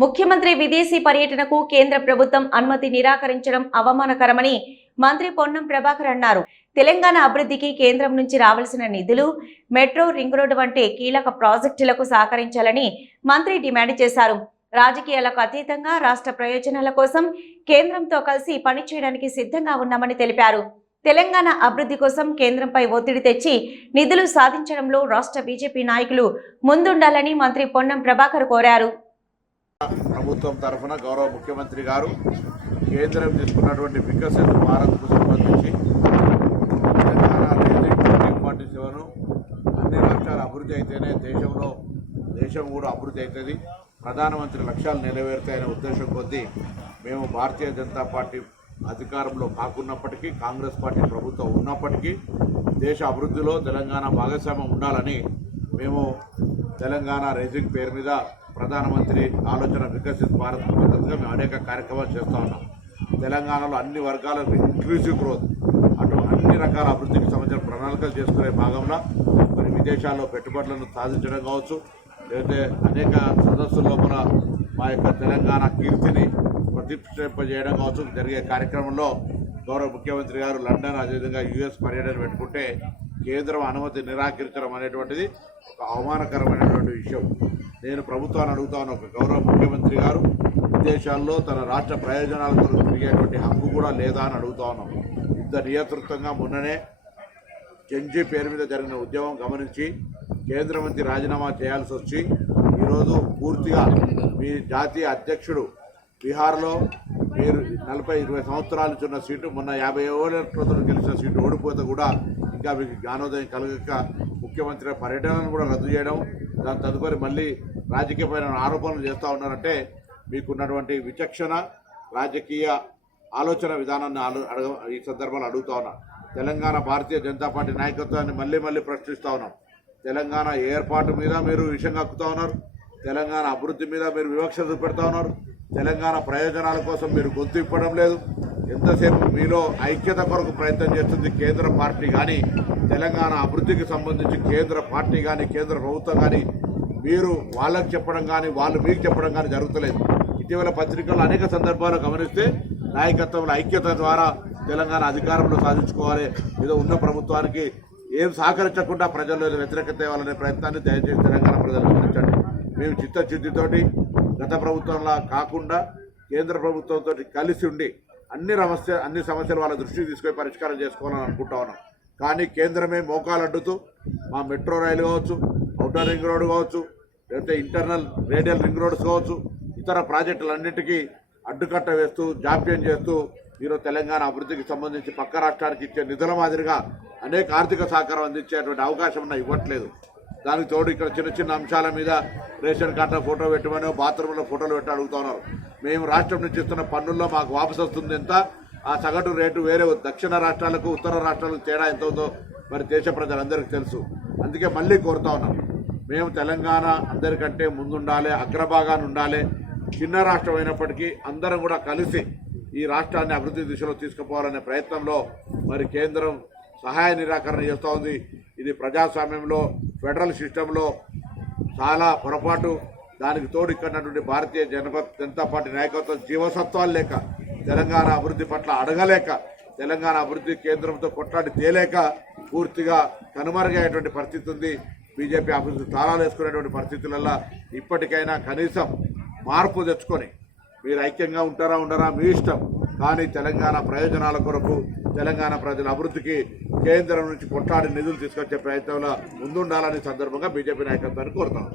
ముఖ్యమంత్రి విదేశీ పర్యటనకు కేంద్ర ప్రభుత్వం అనుమతి నిరాకరించడం అవమానకరమని మంత్రి పొన్నం ప్రభాకర్ అన్నారు. తెలంగాణ అభివృద్ధికి కేంద్రం నుంచి రావాల్సిన నిధులు, మెట్రో, రింగ్ రోడ్డు వంటి కీలక ప్రాజెక్టులకు సహకరించాలని మంత్రి డిమాండ్ చేశారు. రాజకీయాలకు అతీతంగా రాష్ట్ర ప్రయోజనాల కోసం కేంద్రంతో కలిసి పనిచేయడానికి సిద్ధంగా ఉన్నామని తెలిపారు. తెలంగాణ అభివృద్ధి కోసం కేంద్రంపై ఒత్తిడి తెచ్చి నిధులు సాధించడంలో రాష్ట్ర బీజేపీ నాయకులు ముందుండాలని మంత్రి పొన్నం ప్రభాకర్ కోరారు. ప్రభుత్వం తరఫున గౌరవ ముఖ్యమంత్రి గారు కేంద్రం తీసుకున్నటువంటి వికసిత భారత్కు సంబంధించి తెలంగాణ 2047 అన్ని రాష్ట్రాల అభివృద్ధి అయితేనే దేశం కూడా అభివృద్ధి అవుతుంది, ప్రధానమంత్రి లక్ష్యాలు నెరవేరుతాయనే ఉద్దేశం కొద్దీ మేము భారతీయ జనతా పార్టీ అధికారంలో కాకున్నప్పటికీ, కాంగ్రెస్ పార్టీ ప్రభుత్వం ఉన్నప్పటికీ దేశ అభివృద్ధిలో తెలంగాణ భాగస్వామ్యం ఉండాలని మేము తెలంగాణ రైజింగ్ పేరు మీద ప్రధానమంత్రి ఆలోచన వికసిత్ భారత్ పద్ధతిగా మేము అనేక కార్యక్రమాలు చేస్తూ ఉన్నాం. తెలంగాణలో అన్ని వర్గాలకు ఇంక్లూజివ్ గ్రోత్, అటు అన్ని రకాల అభివృద్ధికి సంబంధించిన ప్రణాళికలు చేసుకునే భాగంలో మరి విదేశాల్లో పెట్టుబడులను సాధించడం కావచ్చు, లేకపోతే అనేక సదస్సుల లోపల మా యొక్క తెలంగాణ కీర్తిని ప్రతిష్ఠింపజేయడం కావచ్చు జరిగే కార్యక్రమంలో గౌరవ ముఖ్యమంత్రి గారు లండన్, అదేవిధంగా యుఎస్ పర్యటన పెట్టుకుంటే కేంద్రం అనుమతి నిరాకరించడం అనేటువంటిది ఒక అవమానకరమైనటువంటి విషయం. నేను ప్రభుత్వాన్ని అడుగుతా ఉన్న ఒక గౌరవ ముఖ్యమంత్రి గారు విదేశాల్లో తన రాష్ట్ర ప్రయోజనాల కొరకు తిరిగేటువంటి హక్కు కూడా లేదా అని అడుగుతా ఉన్నాం. యుద్ధ నియంతృత్వంగా మొన్ననే జంజీ పేరు మీద జరిగిన ఉద్యమం గమనించి కేంద్ర మంత్రి రాజీనామా చేయాల్సి వచ్చి ఈరోజు పూర్తిగా మీ జాతీయ అధ్యక్షుడు బీహార్లో మీరు 40-20 సంవత్సరాలు ఇచ్చిన సీటు మొన్న 50 ఏళ్ల క్రితం గెలిచిన సీటు ఓడిపోతే కూడా ఇంకా మీకు జ్ఞానోదయం కలగక ముఖ్యమంత్రి పర్యటనను కూడా రద్దు చేయడం, దాని తదుపరి మళ్ళీ రాజకీయమైన ఆరోపణలు చేస్తూ ఉన్నారంటే మీకున్నటువంటి విచక్షణ, రాజకీయ ఆలోచన విధానాన్ని ఈ సందర్భంలో అడుగుతా ఉన్నా. తెలంగాణ భారతీయ జనతా పార్టీ నాయకత్వాన్ని మళ్ళీ ప్రశ్నిస్తూ ఉన్నాం. తెలంగాణ ఏర్పాటు మీద మీరు విషయం కక్కుతూ ఉన్నారు, తెలంగాణ అభివృద్ధి మీద మీరు వివక్ష చూపెడతా ఉన్నారు, తెలంగాణ ప్రయోజనాల కోసం మీరు గొంతు ఇప్పడం లేదు. ఎంతసేపు మీలో ఐక్యత కొరకు ప్రయత్నం చేస్తుంది కేంద్ర పార్టీ కానీ, తెలంగాణ అభివృద్ధికి సంబంధించి కేంద్ర పార్టీ కానీ, కేంద్ర ప్రభుత్వం కానీ మీరు వాళ్ళకు చెప్పడం కానీ, వాళ్ళు మీకు చెప్పడం కానీ జరుగుతలేదు. ఇటీవల పత్రికల్లో అనేక సందర్భాలు గమనిస్తే నాయకత్వంలో ఐక్యత ద్వారా తెలంగాణ అధికారంలో సాధించుకోవాలి, ఏదో ఉన్న ప్రభుత్వానికి ఏం సహకరించకుండా ప్రజల్లో వ్యతిరేకత తేవాలనే ప్రయత్నాన్ని దయచేసి తెలంగాణ ప్రజలు గమనించండి. మేము చిత్తశుద్ధితోటి గత ప్రభుత్వంలా కాకుండా కేంద్ర ప్రభుత్వంతో కలిసి ఉండి అన్ని సమస్యలు వాళ్ళ దృష్టికి తీసుకొని పరిష్కారం చేసుకోవాలని అనుకుంటా ఉన్నాం. కానీ కేంద్రమే మోకాలు అడ్డుతూ మా మెట్రో రైలు కావచ్చు, ఔటర్ రింగ్ రోడ్ కావచ్చు, లేకపోతే ఇంటర్నల్ రేడియల్ రింగ్ రోడ్స్ కావచ్చు, ఇతర ప్రాజెక్టులన్నింటికీ అడ్డుకట్ట వేస్తూ జాప్యం చేస్తూ ఈరోజు తెలంగాణ అభివృద్ధికి సంబంధించి పక్క రాష్ట్రానికి ఇచ్చే నిధుల మాదిరిగా అనేక ఆర్థిక సహకారం అందించేటువంటి అవకాశం ఇవ్వట్లేదు. దానికి తోడు ఇక్కడ చిన్న అంశాల మీద రేషన్ కార్డులో ఫోటో పెట్టమనో బాత్రూంలో ఫోటోలు పెట్టి అడుగుతున్నారు. మేము రాష్ట్రం నుంచి ఇస్తున్న పన్నుల్లో మాకు వాపసు వస్తుంది ఎంత, ఆ సగటు రేటు వేరే దక్షిణ రాష్ట్రాలకు ఉత్తర రాష్ట్రాలకు తేడా ఎంత ఉందో మరి దేశ ప్రజలందరికీ తెలుసు. అందుకే మళ్ళీ కోరుతా ఉన్నాం, మేము తెలంగాణ అందరికంటే ముందుండాలి, అగ్రభాగాన్ని ఉండాలి. చిన్న రాష్ట్రం అయినప్పటికీ అందరం కూడా కలిసి ఈ రాష్ట్రాన్ని అభివృద్ధి దిశలో తీసుకుపోవాలనే ప్రయత్నంలో మరి కేంద్రం సహాయ నిరాకరణ చేస్తూ ఉంది. ఇది ప్రజాస్వామ్యంలో ఫెడరల్ సిస్టంలో చాలా పొరపాటు. దానికి తోడు ఇక్కడ భారతీయ జనతా పార్టీ నాయకత్వం జీవసత్వాలు లేక, తెలంగాణ అభివృద్ధి పట్ల అడగలేక, తెలంగాణ అభివృద్ధి కేంద్రంతో కొట్లాడి తేలేక పూర్తిగా కనుమరుగయ్యేటువంటి పరిస్థితి ఉంది. బీజేపీ అభివృద్ధి తాళాలు వేసుకునేటువంటి పరిస్థితులలో ఇప్పటికైనా కనీసం మార్పు తెచ్చుకొని మీరు ఐక్యంగా ఉంటారా ఉండరా మీ ఇష్టం, కానీ తెలంగాణ ప్రయోజనాల కొరకు, తెలంగాణ ప్రజల అభివృద్ధికి కేంద్రం నుంచి కొట్లాడి నిధులు తీసుకొచ్చే ప్రయత్నంలో ముందుండాలని సందర్భంగా బీజేపీ నాయకత్వాన్ని కోరుతాం.